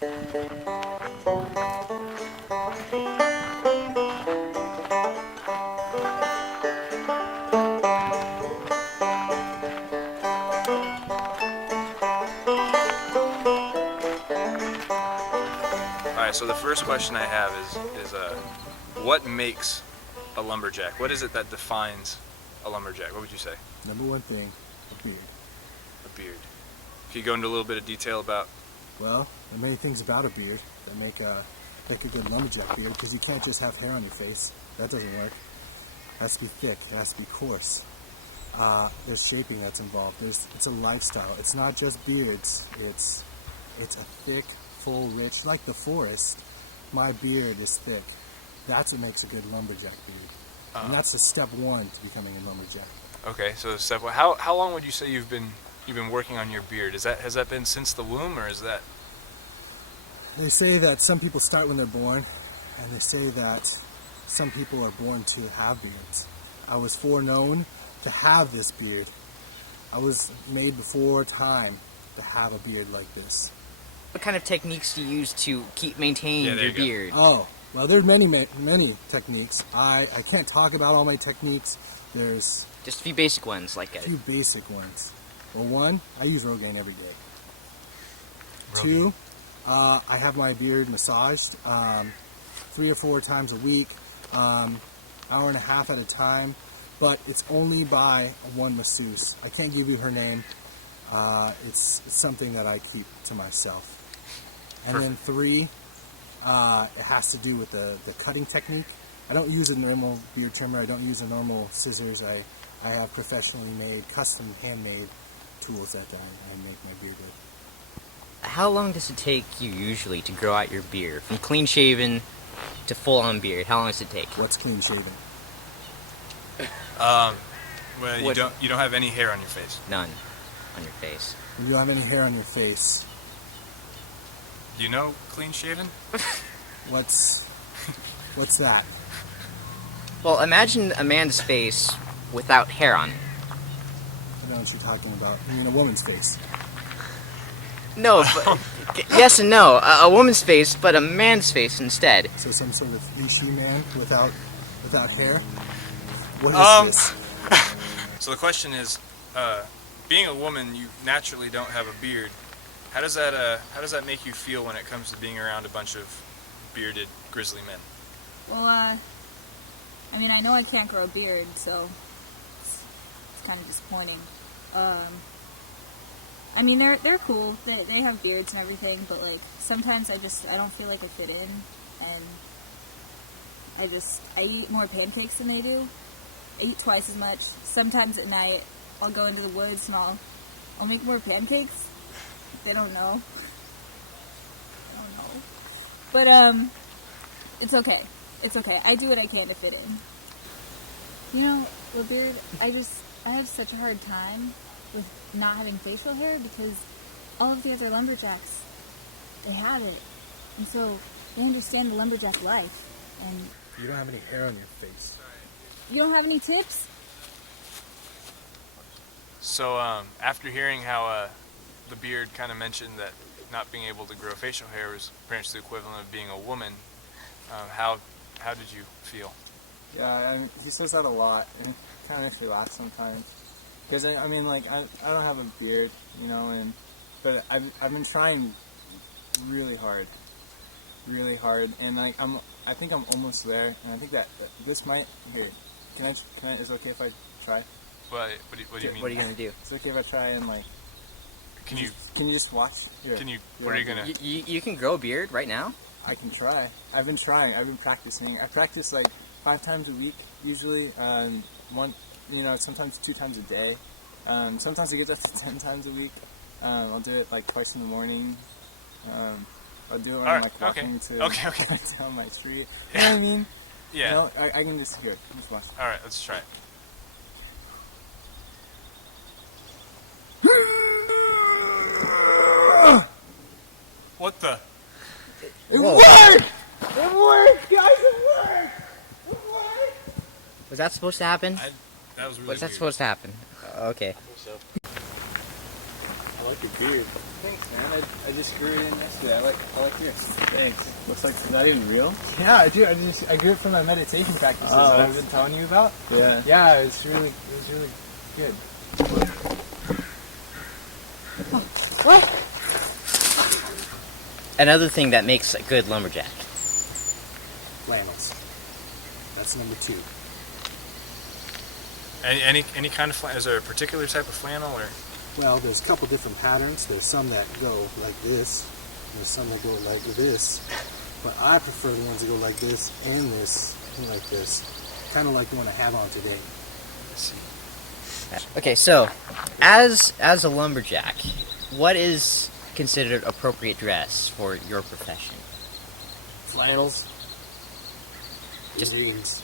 Alright, so the first question I have is what makes a lumberjack? What is it that defines a lumberjack? What would you say? Number one thing, a beard. A beard. Can you go into a little bit of detail about? Well, there are many things about a beard that make a good lumberjack beard, because you can't just have hair on your face. That doesn't work. It has to be thick. It has to be coarse. There's shaping that's involved. It's a lifestyle. It's not just beards. It's a thick, full, rich, like the forest. My beard is thick. That's what makes a good lumberjack beard. And that's the step one to becoming a lumberjack. Okay, so step one. How long would you say you've been working on your beard? Has that been since the womb, or is that? They say that some people start when they're born, and they say that some people are born to have beards. I was foreknown to have this beard. I was made before time to have a beard like this. What kind of techniques do you use to keep maintaining your beard? Oh, well, there's many techniques. I can't talk about all my techniques. There's just a few basic ones, like a few basic ones. Well, one, I use Rogaine every day. Rogaine. Two, I have my beard massaged 3 or 4 times a week, hour and a half at a time, but it's only by one masseuse. I can't give you her name. It's something that I keep to myself. And Perfect. then 3, it has to do with the cutting technique. I don't use a normal beard trimmer. I don't use a normal scissors. I have professionally made, custom handmade tools that I make my beard with. How long does it take you usually to grow out your beard? From clean shaven to full on beard, how long does it take? What's clean shaven? Well, you don't have any hair on your face. None on your face. You don't have any hair on your face. Do you know clean shaven? What's that? Well, imagine a man's face without hair on it. I don't know what you're talking about. You mean a woman's face? No, but, yes and no. A woman's face, but a man's face instead. So some sort of Ishi man without hair? What is this? So the question is, being a woman, you naturally don't have a beard. How does that make you feel when it comes to being around a bunch of bearded grizzly men? Well, I mean, I know I can't grow a beard, so it's kind of disappointing. I mean, they're cool. They have beards and everything, but like sometimes I don't feel like I fit in, and I eat more pancakes than they do. I eat twice as much. Sometimes at night I'll go into the woods and I'll make more pancakes. They don't know. But it's okay. It's okay. I do what I can to fit in. You know, with beard, I have such a hard time with not having facial hair because all of the other lumberjacks, they have it. And so they understand the lumberjack life. And you don't have any hair on your face. You don't have any tips? So after hearing how the beard kind of mentioned that not being able to grow facial hair was pretty much the equivalent of being a woman, how did you feel? Yeah, I mean, he says that a lot, and it kind of makes me laugh sometimes. Because I mean, like I don't have a beard, you know, but I've been trying really hard, and like I think I'm almost there, and I think that this might here. Can I? Is it okay if I try? What do you mean? What are you gonna do? Is it okay if I try and like? Can you just watch? Here. Can you? What are you gonna? You can grow a beard right now? I can try. I've been trying. I've been practicing. I practice like 5 times a week usually. Sometimes 2 times a day. Sometimes I get up to 10 times a week. I'll do it like twice in the morning. I'll do it when I'm like walking to down my street. You know what I mean? Yeah. You know, I can just hear it. Just watch. All right, let's try it. What the? It worked! It worked, guys! It worked! It worked! Was that supposed to happen? That was really Was that weird. supposed to happen? Okay. So. like your beard. Thanks, man. I just grew it in yesterday. I like yours. Thanks. Looks like it's not even real. Yeah, I do. I grew it from my meditation practices that I've been telling you about. Yeah. Yeah, it was really good. What? Another thing that makes a good lumberjack. Flannels. That's number 2. Any kind of flannel? Is there a particular type of flannel or? Well, there's a couple different patterns. There's some that go like this. There's some that go like this. But I prefer the ones that go like this and this and like this. Kind of like the one I have on today. Let's see. Okay, so as a lumberjack, what is considered appropriate dress for your profession? Flannels. Just- jeans.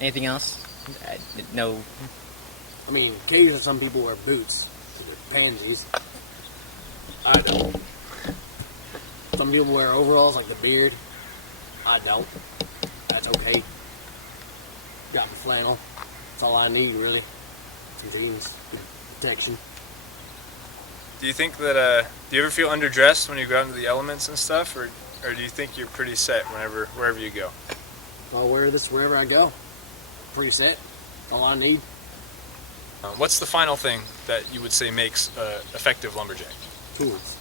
Anything else? No. I mean, occasionally some people wear boots. So they're pansies. I don't. Some people wear overalls like the beard. I don't. That's okay. Got my flannel. That's all I need, really. Some jeans. Good protection. Do you think that do you ever feel underdressed when you go out into the elements and stuff, or do you think you're pretty set wherever you go? I'll wear this wherever I go. Pretty set. All I need. What's the final thing that you would say makes effective lumberjack? Tools.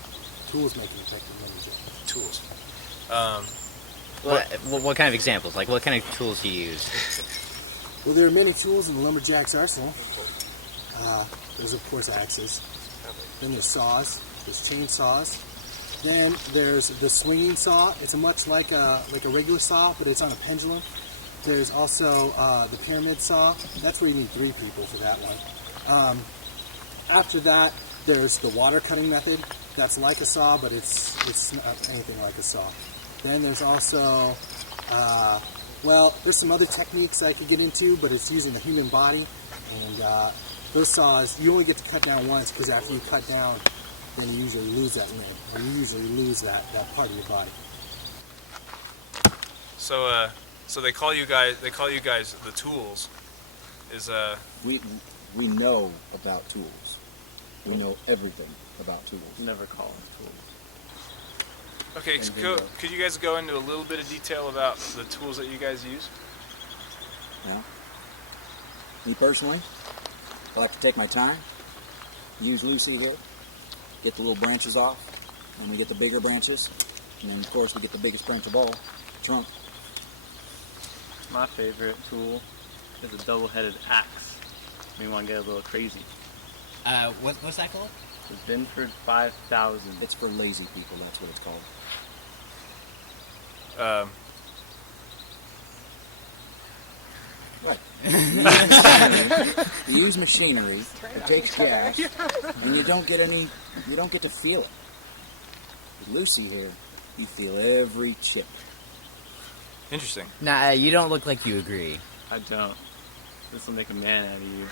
Tools make an effective lumberjack. Tools. What kind of examples? Like, what kind of tools do you use? Well, there are many tools in the lumberjack's arsenal. There's, of course, axes. Then there's saws. There's chainsaws. Then there's the swinging saw. It's much like a regular saw, but it's on a pendulum. There's also the pyramid saw. That's where you need 3 people for that one. After that, there's the water cutting method. That's like a saw, but it's not anything like a saw. Then there's also, there's some other techniques I could get into, but it's using the human body. And those saws, you only get to cut down once, because after you cut down, then you usually lose that limb, or you usually lose that part of your body. So they call you guys the tools. We know about tools. We know everything about tools. Never call them tools. Okay, so could you guys go into a little bit of detail about the tools that you guys use? Now, me personally, I like to take my time, use Lucy here, get the little branches off, and we get the bigger branches, and then of course we get the biggest branch of all, the trunk. My favorite tool is a double-headed axe. We want to get a little crazy. What's that called? The Binford 5000. It's for lazy people, that's what it's called. Right. You use machinery, it takes gas, and you don't get to feel it. With Lucy here, you feel every chip. Interesting. Nah, you don't look like you agree. I don't. This will make a man out of you.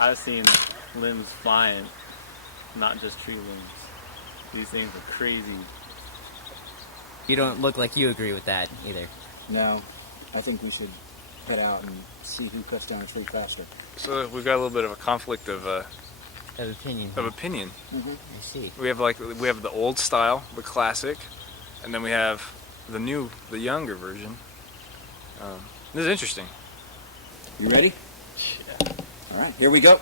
I've seen limbs flying, not just tree limbs. These things are crazy. You don't look like you agree with that either. No, I think we should head out and see who cuts down a tree faster. So we've got a little bit of a conflict of Opinion. opinion. Mm-hmm. I see. We have the old style, the classic, and then we have the younger version. This is interesting. You ready? Yeah. All right, here we go.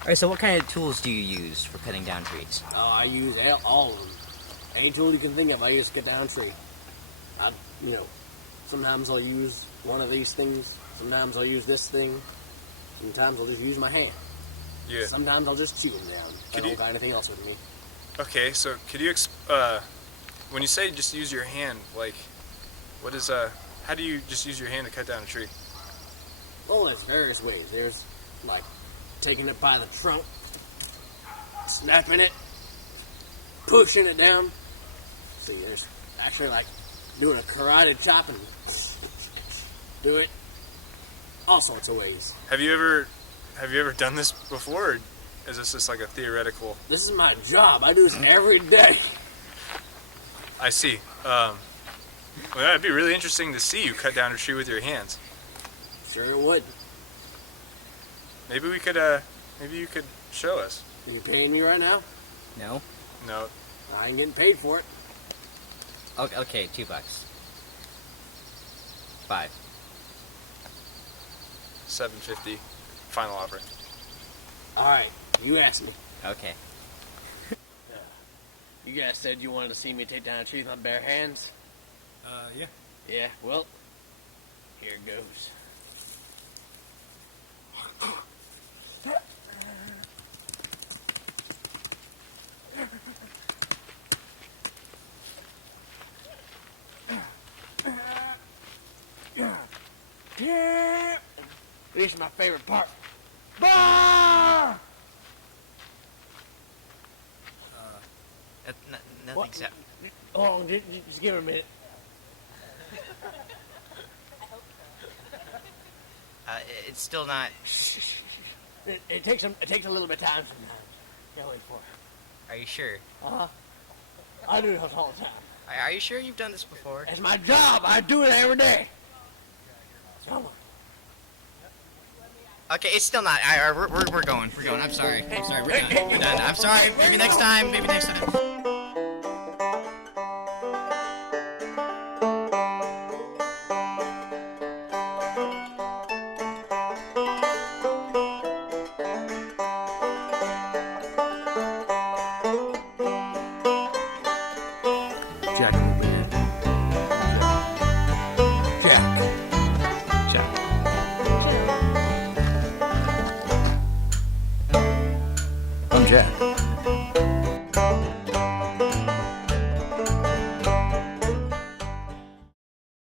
Alright, so what kind of tools do you use for cutting down trees? Oh, I use all of them. Any tool you can think of, I use to cut down a tree. Sometimes I'll use one of these things. Sometimes I'll use this thing. Sometimes I'll just use my hand. Yeah. Sometimes I'll just chew them down. I don't got anything else with me. Okay, so could you when you say just use your hand, like, what is how do you just use your hand to cut down a tree? Well, there's various ways. There's like taking it by the trunk, snapping it, pushing it down. See, there's actually like doing a karate chop and do it. all sorts of ways. Have you ever done this before, or is this just like a theoretical? This is my job. I do this every day. I see. Well, that'd be really interesting to see you cut down a tree with your hands. Sure it would. Maybe we could. Maybe you could show us. Are you paying me right now? No? No, I ain't getting paid for it. Okay, $2. 5. $7.50. Final offer. All right, you asked me. Okay. You guys said you wanted to see me take down a tree with my bare hands. Yeah. Yeah, well, here goes. This is my favorite part. Bah! Nothing's up. Hold on, just give it a minute. It's still not. It takes a little bit of time sometimes. Can't wait for it. Are you sure? I do this all the time. Are you sure you've done this before? It's my job. I do it every day. Come on. Okay, it's still not. We're going. We're going. I'm sorry. We're done. We're done. I'm sorry. Maybe next time. Maybe next time. Jack in the beard. Jack. I'm Jack.